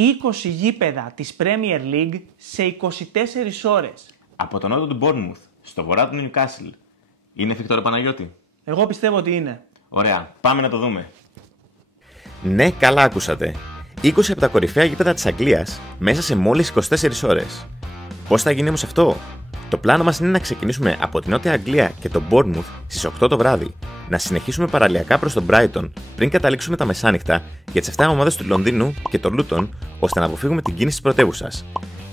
20 γήπεδα της Premier League σε 24 ώρες. Από τον νότο του Bournemouth στο βορρά του Newcastle. Είναι εφικτό, ρε Παναγιώτη? Εγώ πιστεύω ότι είναι. Ωραία, πάμε να το δούμε. Ναι, καλά άκουσατε. 20 από τα κορυφαία γήπεδα της Αγγλίας μέσα σε μόλις 24 ώρες. Πώς θα γίνει όμως αυτό? Το πλάνο μας είναι να ξεκινήσουμε από την Νότια Αγγλία και τον Bournemouth στις 8 το βράδυ, να συνεχίσουμε παραλιακά προς τον Brighton πριν καταλήξουμε τα μεσάνυχτα για τις 7 ομάδες του Λονδίνου και το Luton, ώστε να αποφύγουμε την κίνηση της πρωτεύουσας.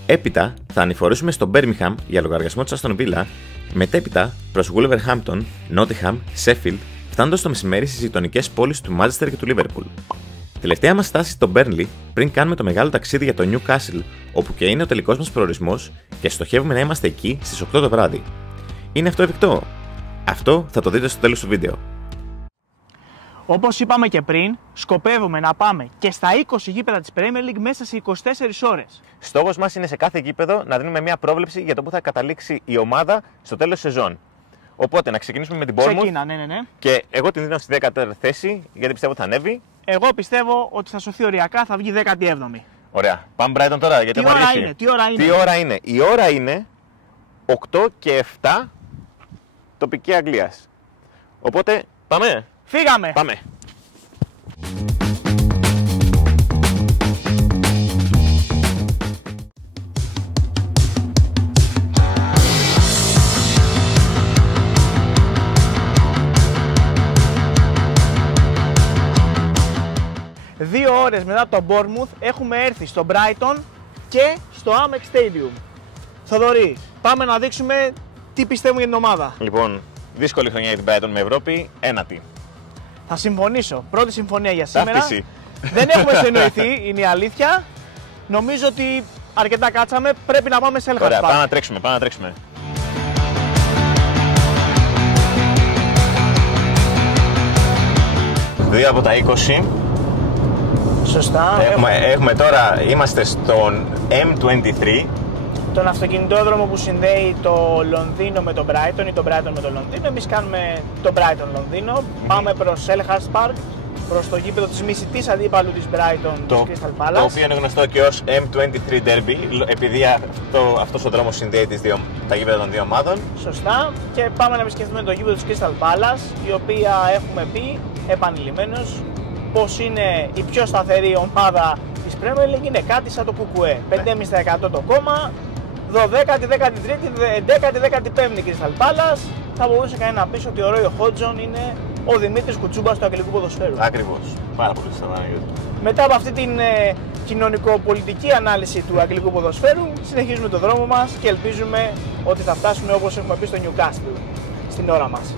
Έπειτα θα ανηφορήσουμε στο Birmingham για λογαριασμό της Aston Villa, μετέπειτα προς Wolverhampton, Nottingham, Sheffield, φτάνοντας το μεσημέρι στις γειτονικές πόλεις του Manchester και του Liverpool. Τελευταία μας στάση στο Burnley πριν κάνουμε το μεγάλο ταξίδι για το Newcastle, όπου και είναι ο τελικός μας προορισμός και στοχεύουμε να είμαστε εκεί στις 8 το βράδυ. Είναι αυτό εφικτό? Αυτό θα το δείτε στο τέλος του βίντεο. Όπως είπαμε και πριν, σκοπεύουμε να πάμε και στα 20 γήπεδα της Premier League μέσα σε 24 ώρες. Στόχος μας είναι σε κάθε γήπεδο να δίνουμε μια πρόβλεψη για το που θα καταλήξει η ομάδα στο τέλος της σεζόν. Οπότε να ξεκινήσουμε με την Bournemouth. Ξεκίνα, ναι. Και εγώ την δίνω στη 14η θέση, γιατί πιστεύω ότι θα ανέβει. Εγώ πιστεύω ότι θα σωθεί οριακά, θα βγει 17η. Ωραία. Πάμε Brighton τώρα, γιατί Τι έχω ώρα αργήσει. είναι, τι ώρα είναι? Τι ώρα είναι? Η ώρα είναι 8 και 7 τοπική Αγγλίας. Οπότε πάμε. Φύγαμε! Πάμε. Δύο ώρες μετά το Bournemouth έχουμε έρθει στο Brighton και στο Amex Stadium. Θοδωρή, πάμε να δείξουμε τι πιστεύουμε για την ομάδα. Λοιπόν, δύσκολη χρονιά για την Brighton με Ευρώπη, ένατη. Θα συμφωνήσω. Πρώτη συμφωνία για σήμερα. Ταύτιση. Δεν έχουμε συνοηθεί, είναι η αλήθεια. Νομίζω ότι αρκετά κάτσαμε. Πρέπει να πάμε σε Selhurst Ωραία, Park. πάμε να τρέξουμε. Δύο από τα 20. Σωστά. Έχουμε τώρα, είμαστε στον M23. Τον αυτοκινητόδρομο που συνδέει το Λονδίνο με τον Brighton ή το Brighton με το Λονδίνο. Εμείς κάνουμε το Brighton Λονδίνο. Πάμε προς Selhurst Park, προς το γήπεδο της μισητής αντίπαλου της Brighton, της Crystal Palace. Το οποίο είναι γνωστό και ως M23 Derby, επειδή αυτός ο δρόμος συνδέει τα γήπεδα των δύο ομάδων. Σωστά. Και πάμε να επισκεφτούμε το γήπεδο της Crystal Palace, η οποία έχουμε πει επανειλημμένως πως είναι η πιο σταθερή ομάδα της Premier League, είναι κάτι σαν το Κουκουέ. 5,5% το κόμμα, 12η, 13η, 11η, 15η Crystal Palace. Θα μπορούσε κανένα να πει ότι ο Ρόι Χότζον είναι ο Δημήτρης Κουτσούμπας του αγγλικού ποδοσφαίρου. Ακριβώς. Πάρα πολύ σωστά. Μετά από αυτή την κοινωνικοπολιτική ανάλυση του αγγλικού ποδοσφαίρου, συνεχίζουμε το δρόμο μας και ελπίζουμε ότι θα φτάσουμε, όπως έχουμε πει, στο Newcastle στην ώρα μας.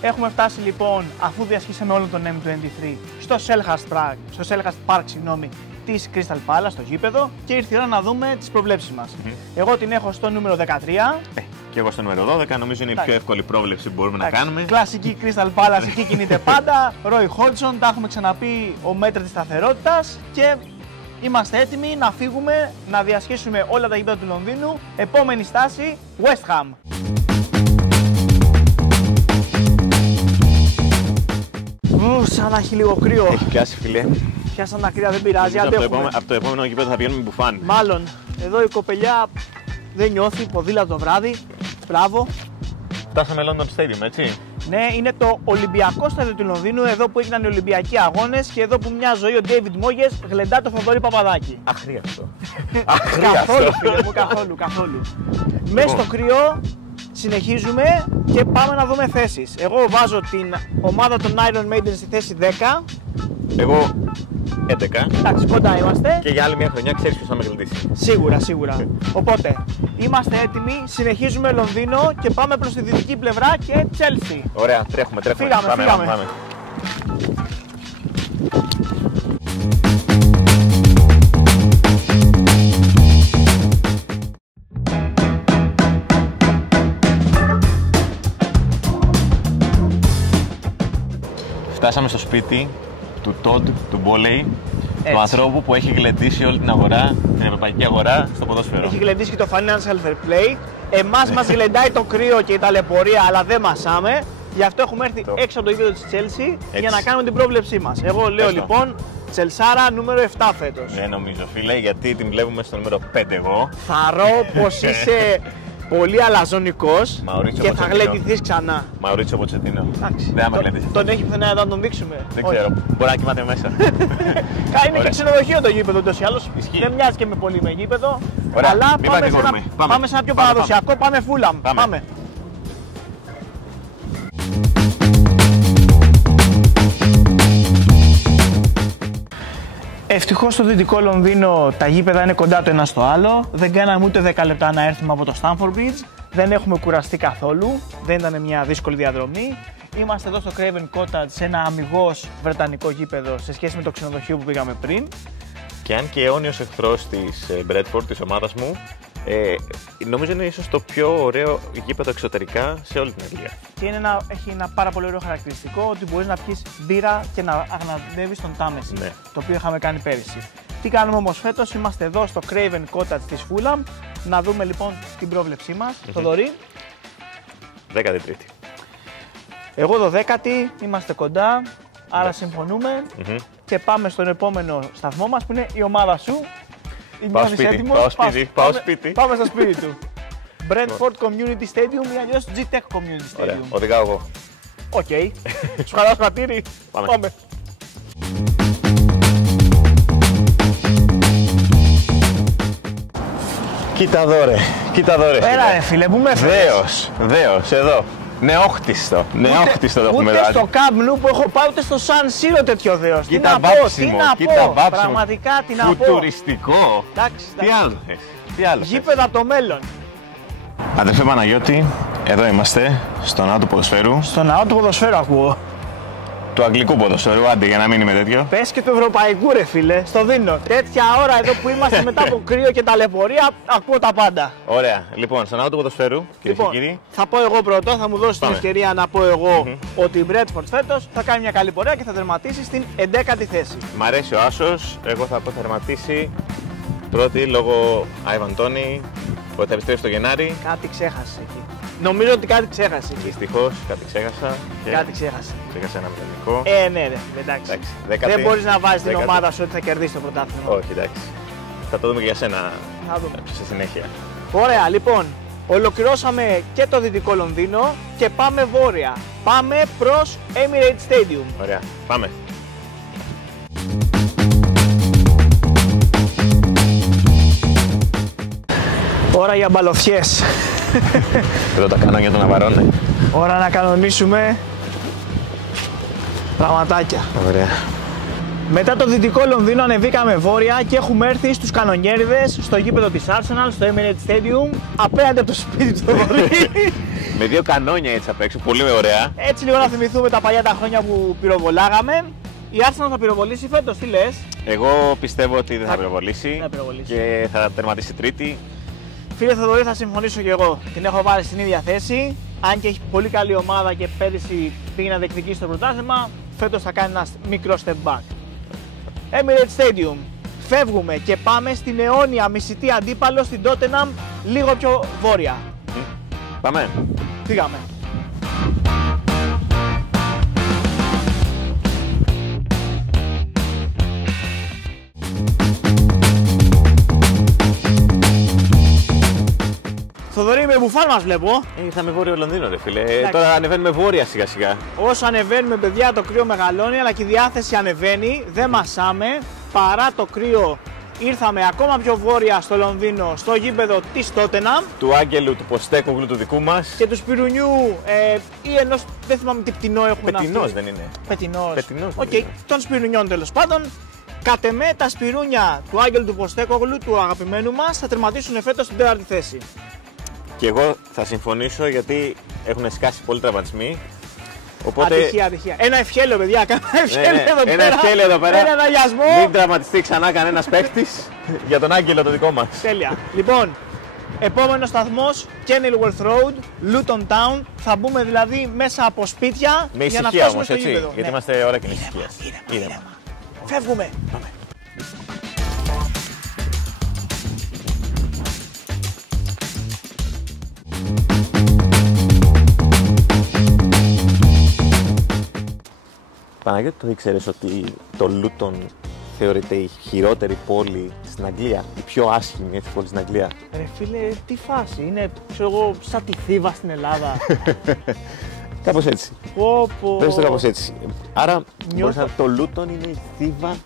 Έχουμε φτάσει λοιπόν, αφού διασχίσαμε όλο τον M23, στο Selhurst Park, της Crystal Palace, στο γήπεδο, και ήρθε η ώρα να δούμε τις προβλέψεις μας. Εγώ την έχω στο νούμερο 13. Και εγώ στο νούμερο 12, νομίζω είναι η πιο εύκολη πρόβλεψη που μπορούμε να κάνουμε. Κλασική Crystal Palace, εκεί κινείται πάντα. Roy Hodgson, τα έχουμε ξαναπεί, ο μέτρης της σταθερότητας, και είμαστε έτοιμοι να φύγουμε, να διασχίσουμε όλα τα γήπεδα του Λονδίνου. Επόμενη στάση, West Ham. Σαν να έχει λίγο κρύο. Έχει πιάσει, φιλέ. Πιάσαν τα κρύα, δεν πειράζει. Από το επόμενο γήπεδο θα πηγαίνουμε μπουφάν. Μάλλον. Εδώ η κοπελιά δεν νιώθει, ποδήλατο το βράδυ. Μπράβο. Φτάσαμε London Stadium, έτσι. Ναι, είναι το Ολυμπιακό στάδιο του Λονδίνου, εδώ που έγιναν οι Ολυμπιακοί αγώνες και εδώ που μια ζωή ο David Moyes γλεντά το Θοδωρή Παπαδάκη. Αχρίαστο. Καθόλου, φίλε μου, καθόλου. Μέσα στο κρύο συνεχίζουμε και πάμε να δούμε θέσεις. Εγώ βάζω την ομάδα των Iron Maiden στη θέση 10. Εγώ 11. Εντάξει, κοντά είμαστε. Και για άλλη μια χρονιά ξέρεις ποιος θα με γλεντήσει. Σίγουρα. Οπότε, είμαστε έτοιμοι, συνεχίζουμε Λονδίνο και πάμε προς τη δυτική πλευρά και Chelsea. Ωραία, τρέχουμε. Φύγαμε. Πάμε. Φτάσαμε στο σπίτι του Todd, του Bowley, Του ανθρώπου που έχει γλεντήσει όλη την αγορά, την ευρωπαϊκή αγορά, στο ποδόσφαιρο. Έχει γλεντήσει και το financial fair play. Εμάς μας γλεντάει το κρύο και η ταλαιπωρία, αλλά δεν μασάμε. Γι' αυτό έχουμε έρθει έξω από το γήπεδο της Chelsea για να κάνουμε την πρόβλεψή μας. Εγώ λέω λοιπόν Τσελσάρα νούμερο 7 φέτος. Δεν νομίζω, φίλε, γιατί την βλέπουμε στο νούμερο 5 εγώ. Θαρώ πως είσαι πολύ αλαζονικός και θα γλεντηθείς ξανά. Μαουρίτσιο Ποτσετίνο. Δεν θα με γλεντήσει. Τον έχει πουθενά να τον δείξουμε? Δεν ξέρω. Μπορεί να κοιμάται μέσα. Είναι και ξενοδοχείο το γήπεδο ούτως ή άλλως. Δεν μοιάζει και με πολύ με γήπεδο. Ωραία. Αλλά πάμε σε ένα πιο παραδοσιακό. Πάμε Φούλαμ. Πάμε. Ευτυχώς στο δυτικό Λονδίνο τα γήπεδα είναι κοντά το ένα στο άλλο. Δεν κάναμε ούτε 10 λεπτά να έρθουμε από το Stamford Bridge. Δεν έχουμε κουραστεί καθόλου. Δεν ήταν μια δύσκολη διαδρομή. Είμαστε εδώ στο Craven Cottage, σε ένα αμιγώς βρετανικό γήπεδο σε σχέση με το ξενοδοχείο που πήγαμε πριν. Και αν και αιώνιος εχθρός της Bradford, της ομάδας μου, νομίζω είναι ίσως το πιο ωραίο γήπεδο εξωτερικά σε όλη την Αγγλία. Και έχει ένα πάρα πολύ ωραίο χαρακτηριστικό ότι μπορείς να πιεις μπύρα και να αγναδεύεις τον Τάμεση, ναι. Το οποίο είχαμε κάνει πέρυσι. Τι κάνουμε όμως φέτος? Είμαστε εδώ στο Craven Cottage της Fulham. Να δούμε λοιπόν την πρόβλεψή μας. Θοδωρή. 13η. Εγώ 12η, είμαστε κοντά, άρα συμφωνούμε. Και πάμε στον επόμενο σταθμό μας που είναι η ομάδα σου. Πάω σπίτι. Πάμε στο σπίτι του. Brentford Community Stadium ή αλλιώς G-Tech Community Stadium. Ωραία, οδηγάω εγώ. Οκ. Σου χαράω χατήρι. Πάμε. Κοίτα εδώ ρε. Έλα ρε φίλε, πού με έφερες? Δέος, εδώ. Νεόχτιστο το έχουμε Ούτε στο Camp Nou που έχω πάει, ούτε στο San Siro τέτοιο δέος. Τι να πω, πραγματικά τι να πω. Φουτουριστικό. Τι άλλο θες. Γήπεδα από το μέλλον. Αδερφέ Παναγιώτη, εδώ είμαστε, στο ναό του ποδοσφαίρου. Στο ναό του ποδοσφαίρου ακούω. Του αγγλικού ποδοσφαίρου, άντε για να μην είμαι τέτοιο. Πες και του ευρωπαϊκού ρε φίλε, στο δίνω. Τέτοια ώρα εδώ που είμαστε μετά από κρύο και ταλαιπωρία, ακούω τα πάντα. Ωραία, λοιπόν, στο ναό του ποδοσφαίρου, κυρίες και κύριοι. Θα πω εγώ πρώτο, θα μου δώσει την ευκαιρία να πω εγώ ότι η Bradford φέτος θα κάνει μια καλή πορεία και θα τερματίσει στην 11η θέση. Μ' αρέσει ο άσος, εγώ θα πω τερματίσει πρώτη λόγω Άιβαν Τόνι, που θα επιστρέψει το Γενάρη. Κάτι ξέχασε εκεί. Νομίζω ότι κάτι ξέχασε εκεί. Δυστυχώς, κάτι ξέχασα. Κάτι ξέχασε. Ξέχασα ένα μηδενικό. Ναι, ρε, εντάξει. Δεν μπορείς να βάζεις την ομάδα σου ότι θα κερδίσει το πρωτάθλημα. Όχι, εντάξει. Θα το δούμε και για σένα. Θα δούμε. Στη συνέχεια. Ωραία, λοιπόν. Ολοκληρώσαμε και το δυτικό Λονδίνο και πάμε βόρεια. Πάμε προς Emirates Stadium. Ωραία, πάμε. Ώρα για μπαλωθιές. Εδώ τα κανόνια των Αβαρών. Ώρα να κανονίσουμε πραγματάκια. Ωραία. Μετά το δυτικό Λονδίνο ανεβήκαμε βόρεια και έχουμε έρθει στους κανονιέριδες, στο γήπεδο της Arsenal, στο Emirates Stadium, απέναντι από το σπίτι του Θοδωρή. Με δύο κανόνια έτσι απ' έξω, πολύ ωραία. Έτσι λίγο να θυμηθούμε τα παλιά τα χρόνια που πυροβολάγαμε. Η Arsenal θα πυροβολήσει φέτος, τι λες? Εγώ πιστεύω ότι δεν θα πυροβολήσει πυροβολήσει και θα τερματίσει τρίτη. Φίλε Θοδωρή, θα συμφωνήσω και εγώ. Την έχω βάλει στην ίδια θέση. Αν και έχει πολύ καλή ομάδα και πέρυσι πήγε να διεκδικήσει το πρωτάθλημα, φέτος θα κάνει ένα μικρό step back. Emirates Stadium. Φεύγουμε και πάμε στην αιώνια μισητή αντίπαλο στην Tottenham, λίγο πιο βόρεια. Πάμε. Φύγαμε. Θοδωρή, με μπουφάν μας βλέπω. Ήρθαμε βόρειο Λονδίνο, ρε φίλε. Τώρα ανεβαίνουμε βόρεια σιγά σιγά. Όσο ανεβαίνουμε, παιδιά, το κρύο μεγαλώνει, αλλά και η διάθεση ανεβαίνει. Δεν μασάμε. Παρά το κρύο, ήρθαμε ακόμα πιο βόρεια στο Λονδίνο, στο γήπεδο της Tottenham. Του Άγγελου, του Ποστέκογλου, του δικού μας. Και του Σπυρουνιού ή ενός, δεν θυμάμαι τι πτηνό έχουν. Πετινός δεν είναι. Πετινός. Οκ, των Σπυρουνιών τέλος πάντων. Κατ' εμέ, τα σπυρούνια του Άγγελου του Ποστέκογλου, του αγαπημένου μας, θα τερματίσουν φέτος στην 4η θέση. Και εγώ θα συμφωνήσω γιατί έχουν σκάσει πολλοί τραυματισμοί. Οπότε... Ατυχία. Ένα ευχέλαιο, παιδιά. Ένα ευχέλαιο εδώ πέρα. Ένα αγιασμό. Μην τραυματιστεί ξανά κανένας παίχτης για τον Άγγελο το δικό μας. Τέλεια. Λοιπόν, επόμενος σταθμός, Kenilworth Road, Luton Town. Θα μπούμε δηλαδή μέσα από σπίτια με για να φτάσουμε φτάσουμε στο έτσι, γήπεδο. γιατί είμαστε ώρα κοινής ησυχίας. Ήρεμα. Φεύγουμε. Πάμε. Παναγιώτη, το ήξερες ότι το Λούτον θεωρείται η χειρότερη πόλη στην Αγγλία, η πιο άσχημη έτσι, πόλη στην Αγγλία? Ρε φίλε, τι φάση, είναι ξέρω εγώ σαν τη Θήβα στην Ελλάδα. Κάπως έτσι. Πες το κάπως έτσι. Άρα μπορείς να το Λούτον είναι η Θήβα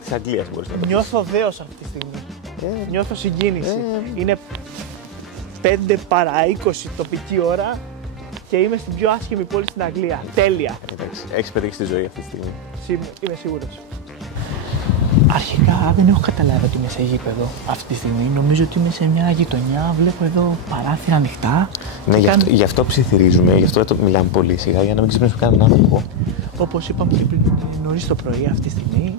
της Αγγλίας, μπορείς να το πεις. Νιώθω δέος αυτή τη στιγμή. Νιώθω συγκίνηση. Είναι 5 παρά 20 τοπική ώρα και είμαι στην πιο άσχημη πόλη στην Αγγλία. Τέλεια. Εντάξει, έχεις πετύχει τη ζωή αυτή τη στιγμή. Είμαι σίγουρος. Αρχικά δεν έχω καταλάβει ότι είμαι σε γήπεδο αυτή τη στιγμή. Νομίζω ότι είμαι σε μια γειτονιά. Βλέπω εδώ παράθυρα ανοιχτά. Ναι, γι' αυτό ψιθυρίζουμε, γι' αυτό μιλάμε πολύ σιγά, για να μην ξυπνήσουμε κανέναν άνθρωπο. Όπως είπαμε και πριν, νωρίς το πρωί αυτή τη στιγμή.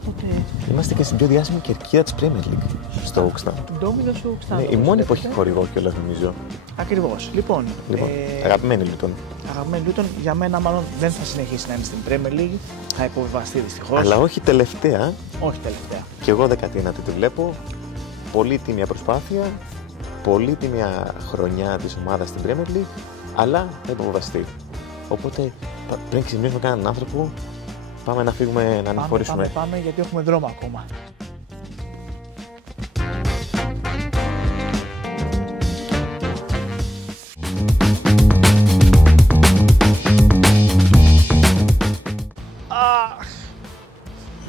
Οπότε... Είμαστε και στην πιο διάσημη κερκίδα της Premier League, στο Oakston. Ντόμινο στο Oakston. Ναι, η μόνη που έχει χορηγό κιόλας νομίζω. Ακριβώς. Λοιπόν, αγαπημένη Λούτον. Αγαπημένη Λούτον, για μένα μάλλον δεν θα συνεχίσει να είναι στην Premier League. Θα υποβιβαστεί δυστυχώς. Αλλά όχι τελευταία. Όχι τελευταία. Και εγώ 19η τη βλέπω. Πολύτιμη προσπάθεια. Πολύτιμη χρονιά της ομάδας στην Premier League. Αλλά θα υποβιβαστεί. Οπότε πριν ξυπνήσουμε κανέναν άνθρωπο, πάμε να φύγουμε να ανηφορήσουμε. Πάμε γιατί έχουμε δρόμο ακόμα.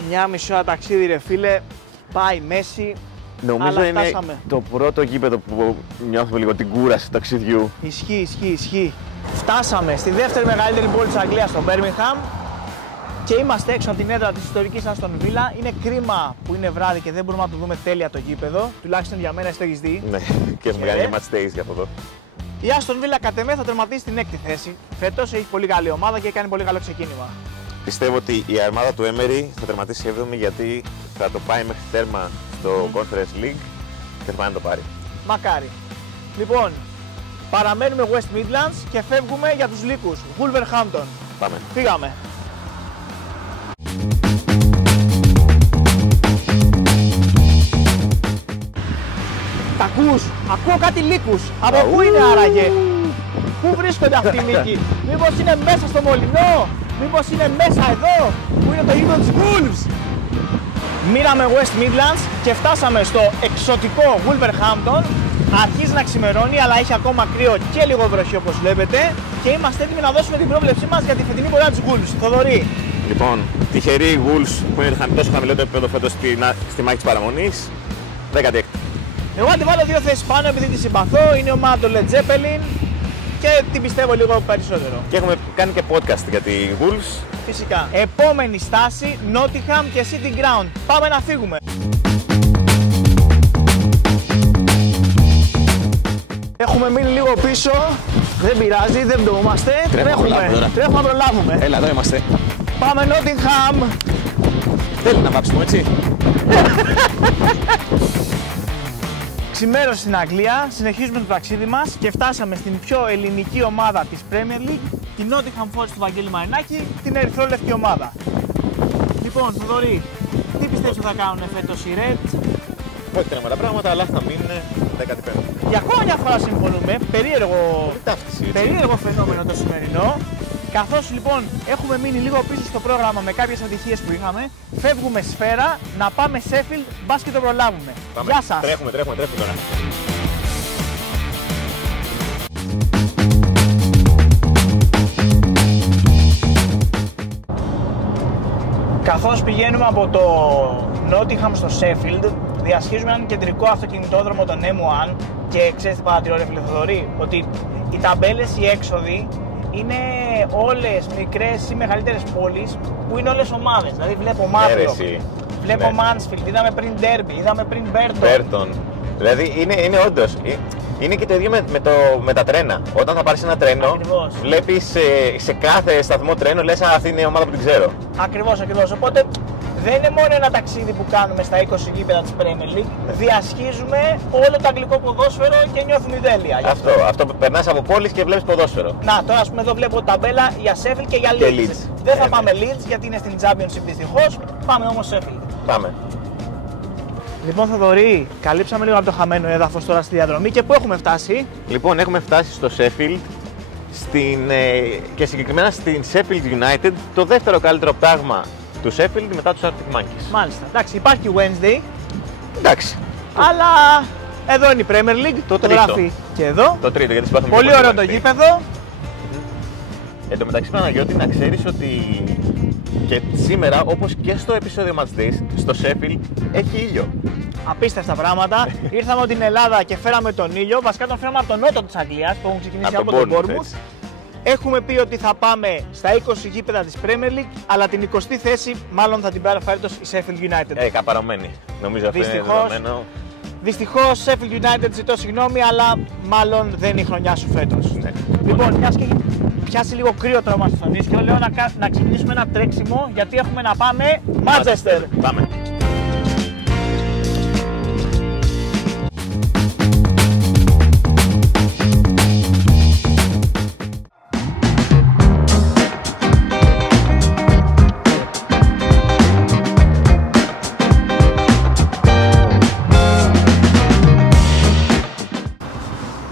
Μια μισή ώρα ταξίδι ρε φίλε, πάει Μέση. Νομίζω είναι το πρώτο γήπεδο που νιώθουμε λίγο την κούραση του ταξιδιού. Ισχύει. Φτάσαμε στη δεύτερη μεγαλύτερη πόλη της Αγγλίας, στο Birmingham, και είμαστε έξω από την έδρα της ιστορικής Aston Villa. Είναι κρίμα που είναι βράδυ και δεν μπορούμε να το δούμε τέλεια το γήπεδο. Τουλάχιστον για μένα, εσύ το έχεις δει. Ναι, και έχουμε κάνει match days για αυτό εδώ. Η Aston Villa κατ' εμέ θα τερματίσει στην 6η θέση. Φέτος έχει πολύ καλή ομάδα και έχει κάνει πολύ καλό ξεκίνημα. Πιστεύω ότι η αρμάδα του Emery θα τερματίσει 7η γιατί θα το πάει μέχρι τέρμα στο Conference League και θα πάει να το πάρει. Μακάρι. Λοιπόν, παραμένουμε West Midlands και φεύγουμε για τους λύκους. Wolverhampton. Πάμε. Φύγαμε. Τα ακούς? Ακούω κάτι λύκους. Από πού είναι άραγε? Πού βρίσκονται αυτοί οι λύκοι? Μήπως είναι μέσα στο Μολυνό? Μήπως είναι μέσα εδώ? Πού είναι το γήπεδο της Wolves? Μείναμε West Midlands και φτάσαμε στο εξωτικό Wolverhampton. Αρχίζει να ξημερώνει, αλλά έχει ακόμα κρύο και λίγο βροχή όπως βλέπετε. Και είμαστε έτοιμοι να δώσουμε την πρόβλεψή μας για τη φετινή πορεία της Wolves. Θοδωρή. Λοιπόν, τυχεροί οι Wolves που είναι τόσο χαμηλότερο επίπεδο φέτος στη μάχη της παραμονής. 16η. Εγώ αν τη βάλω 2 θέσεις πάνω επειδή τη συμπαθώ. Είναι η ομάδα του Led Zeppelin και την πιστεύω λίγο περισσότερο. Και έχουμε κάνει και podcast για τη Wolves. Φυσικά. Επόμενη στάση, Nottingham και City Ground. Πάμε να φύγουμε. Έχουμε μείνει λίγο πίσω. Δεν πειράζει, δεν πτωούμαστε. Τρέχουμε να προλάβουμε. Έλα, εδώ είμαστε. Πάμε Nottingham. Θέλει να βάψουμε, έτσι. Ξημέρωσε στην Αγγλία, συνεχίζουμε το ταξίδι μας και φτάσαμε στην πιο ελληνική ομάδα της Premier League, την Nottingham Forest του Βαγγέλη Μαρινάκη, την ερυθρόλευκη ομάδα. Λοιπόν, Θοδωρή, τι πιστεύεις ότι θα κάνουν φέτος οι Reds? Όχι τρέμματα πράγματα, αλλά θα μείνουν 15η. Για ακόμα μια φορά συμφωνούμε, περίεργο φαινόμενο το σημερινό. Καθώς λοιπόν έχουμε μείνει λίγο πίσω στο πρόγραμμα με κάποιες ατυχίες που είχαμε, φεύγουμε Σφαίρα να πάμε Sheffield, μπας και το προλάβουμε. Πάμε. Γεια σας! Τρέχουμε τώρα. Καθώς πηγαίνουμε από το Nottingham στο Sheffield, διασχίζουμε έναν κεντρικό αυτοκινητόδρομο, τον M1, και ξέρεις τι παρατηρώ ρε φίλε Θοδωρή, ότι οι ταμπέλες, οι έξοδοι είναι όλες μικρές ή μεγαλύτερες πόλεις που είναι όλες ομάδες. Δηλαδή βλέπω Murdoch, βλέπω Mansfield, είδαμε πριν Derby, είδαμε πριν Burton. Δηλαδή είναι όντως. Είναι και το ίδιο με τα τρένα. Όταν θα πάρεις ένα τρένο, ακριβώς, βλέπεις σε κάθε σταθμό τρένο, λες αυτή είναι η ομάδα που την ξέρω. Ακριβώς. Οπότε δεν είναι μόνο ένα ταξίδι που κάνουμε στα 20 γήπεδα της Premier League. Διασχίζουμε όλο το αγγλικό ποδόσφαιρο και νιώθουμε τέλεια. Αυτό που περνάς από πόλεις και βλέπεις ποδόσφαιρο. Να, τώρα ας πούμε εδώ βλέπω ταμπέλα για Sheffield και για Leeds. Δεν θα πάμε Leeds γιατί είναι στην Championship δυστυχώς. Πάμε όμως Sheffield. Πάμε. Λοιπόν, Θοδωρή, καλύψαμε λίγο από το χαμένο έδαφος τώρα στη διαδρομή και πού έχουμε φτάσει? Λοιπόν, έχουμε φτάσει στο Sheffield και συγκεκριμένα στην Sheffield United, το δεύτερο καλύτερο πράγμα του Sheffield μετά τους Arctic Monkeys. Μάλιστα. Εντάξει, υπάρχει Wednesday. Εντάξει. Αλλά εδώ είναι η Premier League. Το τρίτο. γράφει και εδώ. Το τρίτο, γιατί συμπαθούμε. Πολύ ωραίο το γήπεδο. Εν τω μεταξύ, Παναγιώτη, να ξέρεις ότι και σήμερα, όπως και στο επεισόδιο Match Days, στο Sheffield έχει ήλιο. Απίστευτα πράγματα. Ήρθαμε από την Ελλάδα και φέραμε τον ήλιο. Βασικά τον φέραμε από τον νότο της Αγγλίας που έχουν ξεκινήσει από τον Bournemouth. Έχουμε πει ότι θα πάμε στα 20 γήπεδα της Premier League, αλλά την 20η θέση μάλλον θα την πάρει φέτος η Sheffield United. Καπαρωμένη. Νομίζω αυτό είναι δεδομένο. Δυστυχώς, Sheffield United, ζητώ συγγνώμη, αλλά μάλλον δεν είναι η χρονιά σου φέτος. Ναι. Λοιπόν, μιας και πιάσει λίγο κρύο τώρα μας στον ίσιο, λέω να ξεκινήσουμε ένα τρέξιμο, γιατί έχουμε να πάμε Manchester. Πάμε.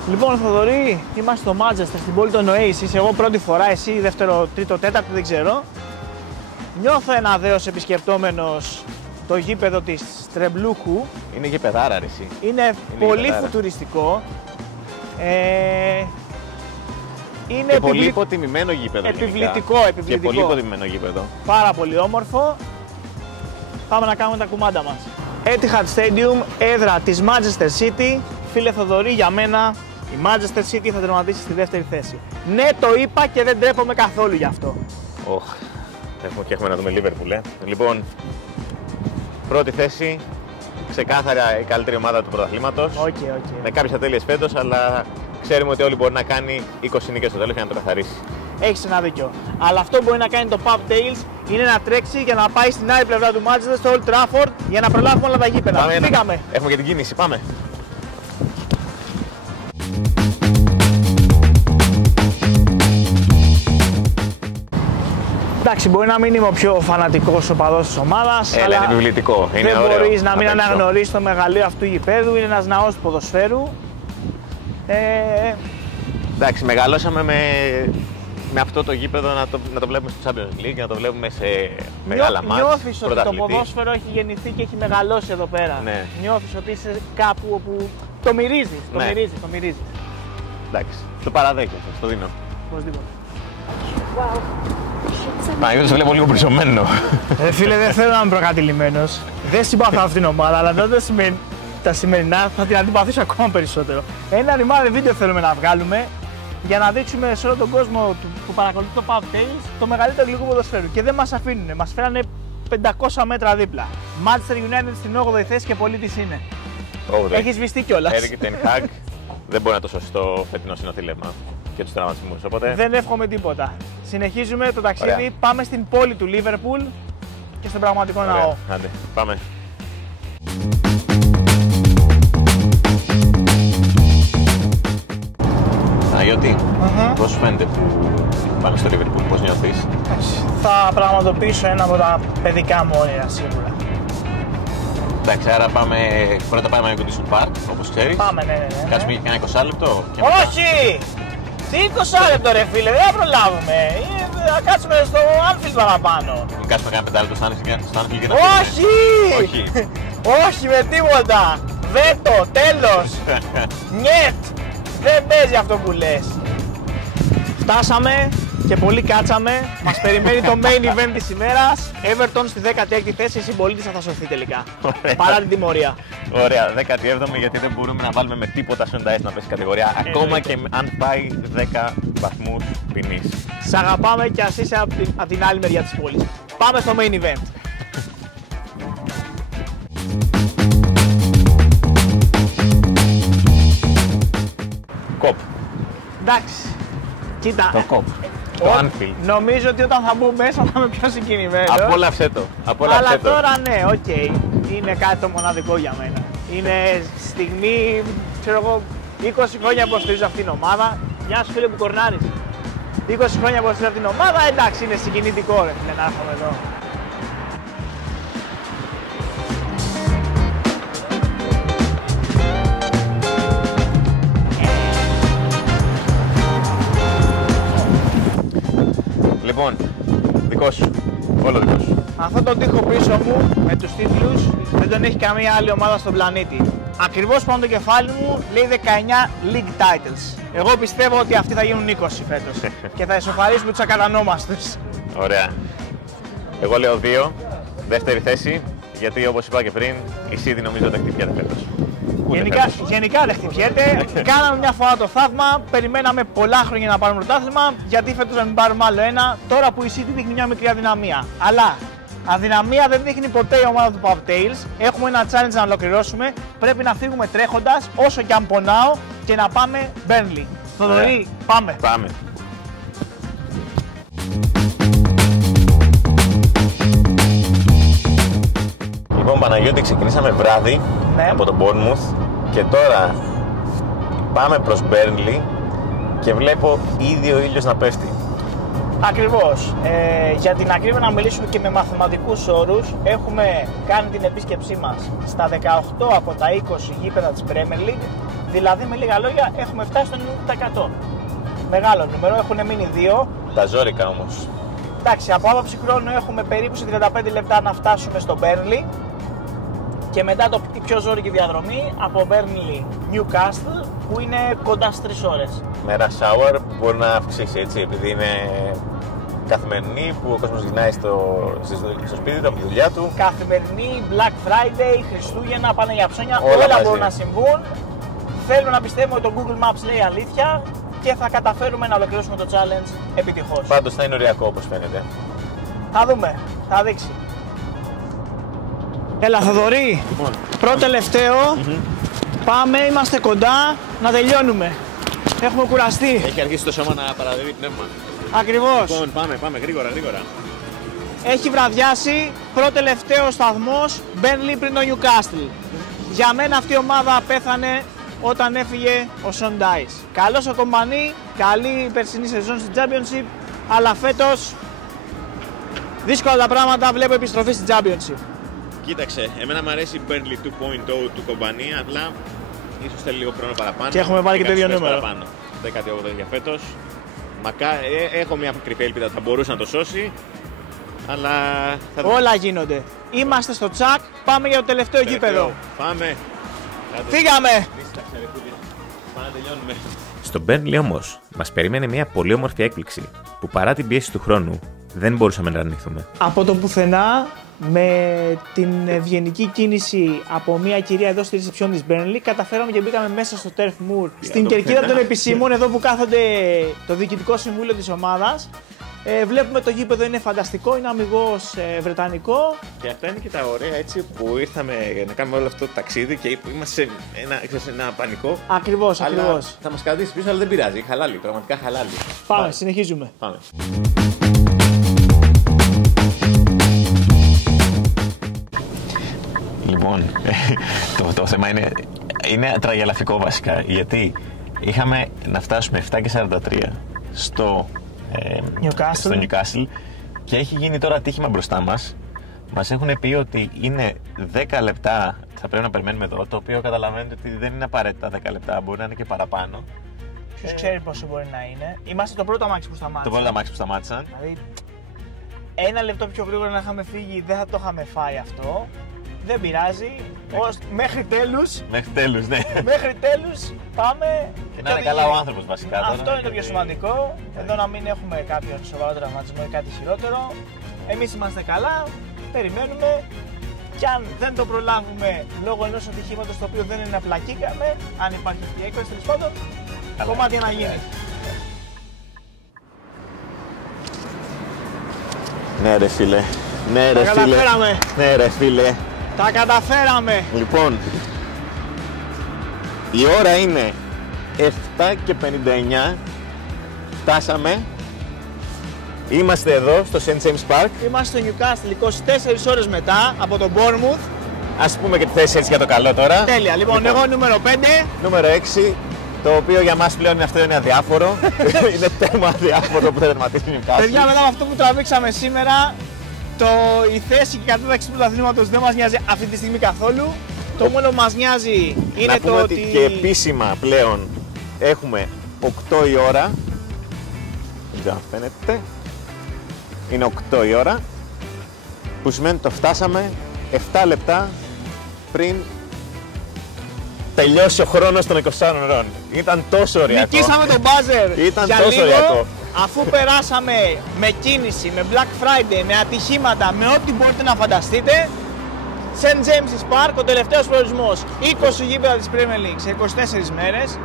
Λοιπόν, Θοδωρή, είμαστε στο Manchester, στην πόλη των Oasis. Εγώ πρώτη φορά, εσύ δεύτερο, τρίτο, τέταρτο, δεν ξέρω. Νιώθω ένα δέος επισκεπτόμενος το γήπεδο της Τρεμπλούχου. Είναι γηπεδάρα, ρε εσύ. Είναι πολύ γηπεδάρα. Φουτουριστικό. Είναι και πολύ υποτιμημένο γήπεδο. Επιβλητικό. Και πολύ υποτιμημένο γήπεδο. Πάρα πολύ όμορφο. Πάμε να κάνουμε τα κουμάντα μας. Etihad Stadium, έδρα της Manchester City. Φίλε Θοδωρή, για μένα η Manchester City θα τερματίσει στη δεύτερη θέση. Ναι, το είπα και δεν τρέπομαι καθόλου γι' αυτό. Έχουμε να δούμε Liverpool, Λοιπόν, πρώτη θέση, ξεκάθαρα η καλύτερη ομάδα του πρωταθλήματος. Με κάποιες ατέλειες φέτος, αλλά ξέρουμε ότι όλοι μπορεί να κάνει 20 νίκες στο τέλος για να το καθαρίσει. Έχεις ένα δίκιο. Αλλά αυτό που μπορεί να κάνει το Pub Tales είναι να τρέξει για να πάει στην άλλη πλευρά του Manchester, στο Old Trafford, για να προλάβουμε όλα τα γήπεδα. Πήγαμε. Έχουμε και την κίνηση, πάμε. Εντάξει, μπορεί να μην είμαι ο πιο φανατικός οπαδός της ομάδας, αλλά είναι επιβλητικό. Δεν μπορείς να μην αναγνωρίσεις το μεγαλείο αυτού του γηπέδου. Είναι ένας ναός του ποδοσφαίρου. Εντάξει, μεγαλώσαμε με αυτό το γήπεδο να το βλέπουμε στο Champions League, να το βλέπουμε σε μεγάλα μάτς. Νιώθεις ότι το ποδόσφαιρο έχει γεννηθεί και έχει μεγαλώσει εδώ πέρα. Ναι. Νιώθεις ότι είσαι κάπου όπου το μυρίζεις. Το μυρίζεις. Εντάξει, το παραδέχεσαι, το δίνω. Οπωσδήποτε. Παναγιώτη, σε βλέπω λίγο πρισωμένο. Φίλε, δεν θέλω να είμαι προκατηλημένος. Δεν συμπαθώ αυτήν την ομάδα, αλλά εδώ τα σημερινά θα την αντιπαθήσω ακόμα περισσότερο. Ένα ρημάδι βίντεο θέλουμε να βγάλουμε για να δείξουμε σε όλο τον κόσμο που παρακολουθεί το Pub Tales το μεγαλύτερο γλυκό ποδοσφαίρου. Και δεν μας αφήνουνε, μας φέρανε 500 μέτρα δίπλα. Manchester United στην 8η θέση και πολύ της είναι. Έχει σβηστεί κιόλας. Eric Ten Hag δεν μπορεί να το σώσει το φετινό συνοθήλευμα και τους τραυματισμούς, οπότε... Δεν εύχομαι τίποτα. Συνεχίζουμε το ταξίδι, ωραία. Πάμε στην πόλη του Liverpool και στον πραγματικό ναό. Άντε, πάμε. Παναγιώτη, πώς σου φαίνεται που πάμε στο Liverpool, πώς νιώθεις? Θα πραγματοποιήσω ένα από τα παιδικά μου όνειρα σίγουρα. Εντάξει, άρα πρώτα πάμε να Goodison Park, όπως ξέρεις. Πάμε, ναι. Κάτσουμε για ένα 20 λεπτό. Όχι! Τι 20 λεπτό ρε φίλε, δεν θα προλάβουμε. Θα κάτσουμε στο Anfield παραπάνω. Μην κάτσουμε κανένα 5 λεπτό στο Anfield και να Όχι! Όχι με τίποτα! Βέτο, τέλος! Νιέτ! Δεν παίζει αυτό που λες. Φτάσαμε και πολύ κάτσαμε. Μας περιμένει το main event της ημέρας. Everton στη 16η θέση, η συμπολίτης θα σωθεί τελικά. Παρά την τιμωρία. Ωραία, 17η, γιατί δεν μπορούμε να βάλουμε με τίποτα στον ΤΑΕΣ να πέσει κατηγορία. Ακόμα και αν πάει 10 βαθμούς ποινής. Σ' αγαπάμε και ας είσαι από την άλλη μεριά της πόλης. Πάμε στο main event. Κοπ. Εντάξει. Κοίτα. Το κοπ. Το Anfield. Νομίζω ότι όταν θα μπω μέσα θα είμαι πιο συγκινημένος. Απόλαυσέ το. Αλλά τώρα ναι, οκ. Είναι κάτι το μοναδικό για μένα. Είναι στιγμή, ξέρω εγώ, 20 χρόνια που στηρίζω αυτήν την ομάδα. Γεια σου φίλε που κορνάρεις. 20 χρόνια που στηρίζω αυτήν την ομάδα, εντάξει, είναι συγκινητικό ρε φίλε να έρχομαι εδώ. Λοιπόν, δικό σου. Όλο δικό σου. Αυτό το τοίχο πίσω μου με τους τίτλους δεν τον έχει καμία άλλη ομάδα στον πλανήτη. Ακριβώς πάνω το κεφάλι μου λέει 19 League Titles. Εγώ πιστεύω ότι αυτοί θα γίνουν 20 φέτος και θα ισοφαρίσουμε τους ακατανόμαστους. Ωραία. Εγώ λέω 2. Δεύτερη θέση, γιατί όπως είπα και πριν, η City νομίζω δεν χτυπιέται φέτος. Γενικά δεν χτυπιέται. Κάναμε μια φορά το θαύμα. Περιμέναμε πολλά χρόνια να πάρουμε πρωτάθλημα. Γιατί φέτος να μην πάρουμε άλλο ένα. Τώρα που η City δείχνει μια μικρή αδυναμία. Αλλά αδυναμία δεν δείχνει ποτέ η ομάδα του Bobtails. Έχουμε ένα challenge να ολοκληρώσουμε. Πρέπει να φύγουμε τρέχοντας, όσο και αν πονάω, και να πάμε Burnley. Θοδωρή, πάμε. Πάμε. Λοιπόν, Παναγιώτη, ξεκινήσαμε βράδυ από τον Bournemouth και τώρα πάμε προς Burnley και βλέπω ήδη ο ήλιος να πέφτει. Ακριβώς. Για την ακρίβεια να μιλήσουμε και με μαθηματικούς όρους, έχουμε κάνει την επίσκεψή μας στα 18 από τα 20 γήπεδα της Premier League, δηλαδή με λίγα λόγια έχουμε φτάσει στο 90%. Μεγάλο νούμερο, έχουν μείνει 2. Τα ζόρικα όμως. Εντάξει, από άποψη χρόνου έχουμε περίπου σε 35 λεπτά να φτάσουμε στο Burnley και μετά η πιο ζώρικη διαδρομή από Burnley Newcastle που είναι κοντά στις 3 ώρες. Με ένα shower που μπορεί να αυξήσει, έτσι, επειδή είναι καθημερινή που ο κόσμος γυρνάει στο σπίτι του, από τη δουλειά του. Καθημερινή, Black Friday, Χριστούγεννα, πάνε για ψώνια, όλα μπορούν να συμβούν. Θέλουμε να πιστεύουμε ότι το Google Maps λέει αλήθεια και θα καταφέρουμε να ολοκληρώσουμε το challenge επιτυχώς. Πάντως θα είναι ωριακό όπως φαίνεται. Θα δούμε, θα δείξει. Έλα Θοδωρή, Λοιπόν. πρώτο τελευταίο, πάμε, είμαστε κοντά να τελειώνουμε. Έχουμε κουραστεί. Έχει αρχίσει το σώμα να παραδίδει πνεύμα. Ακριβώς. Λοιπόν, πάμε γρήγορα. Έχει βραδιάσει, πρώτο τελευταίο σταθμός, Burnley πριν το Newcastle. Για μένα αυτή η ομάδα πέθανε όταν έφυγε ο Sean Dyche. Καλός ο κομπανί, καλή περσινή σεζόν στην Championship, αλλά φέτος δύσκολα τα πράγματα, βλέπω επιστροφή στην Championship. Κοίταξε, εμένα μου αρέσει η Burnley 2.0 του κομπανί, αλλά ίσως θέλει λίγο χρόνο παραπάνω. Και έχουμε βάλει και το ίδιο νούμερο. 18 για φέτος. Έχω μια κρυφή ελπίδα ότι θα μπορούσε να το σώσει, αλλά θα δούμε. Όλα γίνονται. Είμαστε στο τσακ, πάμε για το τελευταίο γήπεδο. Πάμε. Φύγαμε! Πάμε να τελειώνουμε. Στο Burnley όμως μας περίμενε μια πολύ όμορφη έκπληξη που παρά την πίεση του χρόνου δεν μπορούσαμε να αρνηθούμε. Από το πουθενά, με την ευγενική κίνηση από μια κυρία εδώ στη ρεσεψιόν της Burnley, καταφέραμε και μπήκαμε μέσα στο Turf Moor, στην κερκίδα των επισήμων, εδώ που κάθονται το διοικητικό συμβούλιο της ομάδας. Βλέπουμε το γήπεδο, είναι φανταστικό, είναι αμιγώς βρετανικό. Και αυτά είναι και τα ωραία, έτσι, που ήρθαμε να κάνουμε όλο αυτό το ταξίδι και είμαστε σε ένα πανικό. Ακριβώς. Θα μας κρατήσει πίσω, αλλά δεν πειράζει. Χαλάλι, πραγματικά χαλάλι. Πάμε, συνεχίζουμε. Πάμε. Λοιπόν, το θέμα είναι τραγελαφικό βασικά, γιατί είχαμε να φτάσουμε 7:43 στο Newcastle και έχει γίνει τώρα ατύχημα μπροστά μας. Μας έχουν πει ότι είναι 10 λεπτά θα πρέπει να περιμένουμε εδώ, το οποίο καταλαβαίνετε ότι δεν είναι απαραίτητα 10 λεπτά, μπορεί να είναι και παραπάνω. Ποιος ξέρει πόσο μπορεί να είναι. Είμαστε το πρώτο αμάξι που σταμάτησαν. Το πρώτο αμάξι που σταμάτησαν. Δηλαδή, ένα λεπτό πιο γρήγορα να είχαμε φύγει, δεν θα το είχαμε φάει αυτό. Δεν πειράζει. Μέχρι τέλους. Ναι. Μέχρι τέλους πάμε. Και να είναι καλά ο άνθρωπος βασικά. Αυτό είναι το πιο σημαντικό. Εδώ να μην έχουμε κάποιον σοβαρό τραυματισμό ή κάτι χειρότερο. Εμείς είμαστε καλά. Περιμένουμε. Και αν δεν το προλάβουμε λόγω ενός ατυχήματος το οποίο δεν είναι να πλακήκαμε, αν υπάρχει αυτή η έκφραση, τέλος πάντων, κομμάτι να γίνει. Ναι ρε φίλε. Τα καταφέραμε! Λοιπόν, η ώρα είναι 7:59. Φτάσαμε. Είμαστε εδώ στο St. James Park. Είμαστε στο Newcastle 24 ώρες μετά από τον Bournemouth. Ας πούμε και τη θέση έτσι για το καλό τώρα. Τέλεια. Λοιπόν, εγώ νούμερο 5. Νούμερο 6. Το οποίο για μας πλέον αυτό είναι αδιάφορο. Είναι τέρμα αδιάφορο που θα τερματίσει το Newcastle. Παιδιά, μετά από αυτό που τραβήξαμε σήμερα, η θέση και η κατάταξη του πρωταθλήματος δεν μας νοιάζει αυτή τη στιγμή καθόλου. Το μόνο που μας νοιάζει είναι να το πούμε ότι... και επίσημα πλέον έχουμε 8 η ώρα. Δεν ξέρω αν φαίνεται. είναι 8 η ώρα, που σημαίνει ότι το φτάσαμε 7 λεπτά πριν τελειώσει ο χρόνος των 24 ώρων. Ήταν τόσο ωριακό. Νικήσαμε τον μπάζερ. Ήταν για τόσο λίγο, ωριακό. Αφού περάσαμε με κίνηση, με Black Friday, με ατυχήματα, με ό,τι μπορείτε να φανταστείτε, St. James's Park, ο τελευταίος προορισμός, 20 γήπεδα της Premier League σε 24 μέρες,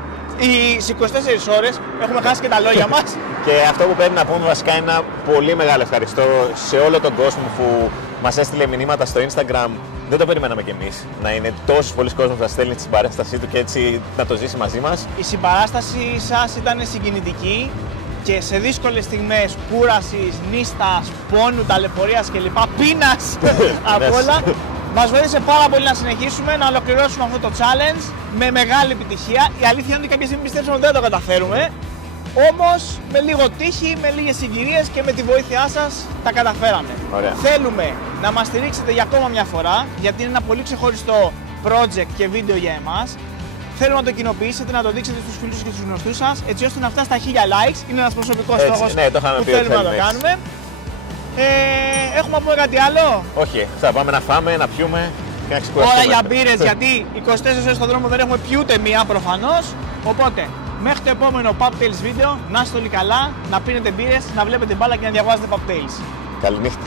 σε 24 ώρες, έχουμε χάσει και τα λόγια μας. Και αυτό που πρέπει να πούμε βασικά είναι ένα πολύ μεγάλο ευχαριστώ σε όλο τον κόσμο που μας έστειλε μηνύματα στο Instagram. Δεν το περιμέναμε κι εμείς να είναι τόσος πολλοί κόσμος που θα στέλνει τη συμπαράστασή του και έτσι να το ζήσει μαζί μας. Η συμπαράσταση σας ήταν συγκινητική και σε δύσκολες στιγμές κούρασης, νύστας, πόνου, ταλαιπωρίας κλπ. Πείνας απ' όλα. Μας βοήθησε πάρα πολύ να συνεχίσουμε, να ολοκληρώσουμε αυτό το challenge με μεγάλη επιτυχία. Η αλήθεια είναι ότι κάποια στιγμή πιστεύουμε ότι δεν το καταφέρουμε. Όμως με λίγο τύχη, με λίγες συγκυρίες και με τη βοήθειά σας τα καταφέραμε. Ωραία. Θέλουμε να μας στηρίξετε για ακόμα μια φορά, γιατί είναι ένα πολύ ξεχωριστό project και βίντεο για εμάς. Θέλουμε να το κοινοποιήσετε, να το δείξετε στους φίλους και στους γνωστούς σας, έτσι ώστε να φτάσει στα 1000 likes. Είναι ένας προσωπικός στόχος ναι, που θέλουμε να το κάνουμε. Έχουμε να πούμε κάτι άλλο? Όχι, θα πάμε να φάμε, να πιούμε και να ξεκουραστούμε. Όλα για μπύρες, γιατί 24 ώρες στον δρόμο δεν έχουμε πιει ούτε μία προφανώς. Οπότε, μέχρι το επόμενο Pub Tales βίντεο, να είστε όλοι καλά, να πίνετε μπύρες, να βλέπετε μπάλα και να διαβάζετε Pub Tales. Καληνύχτα.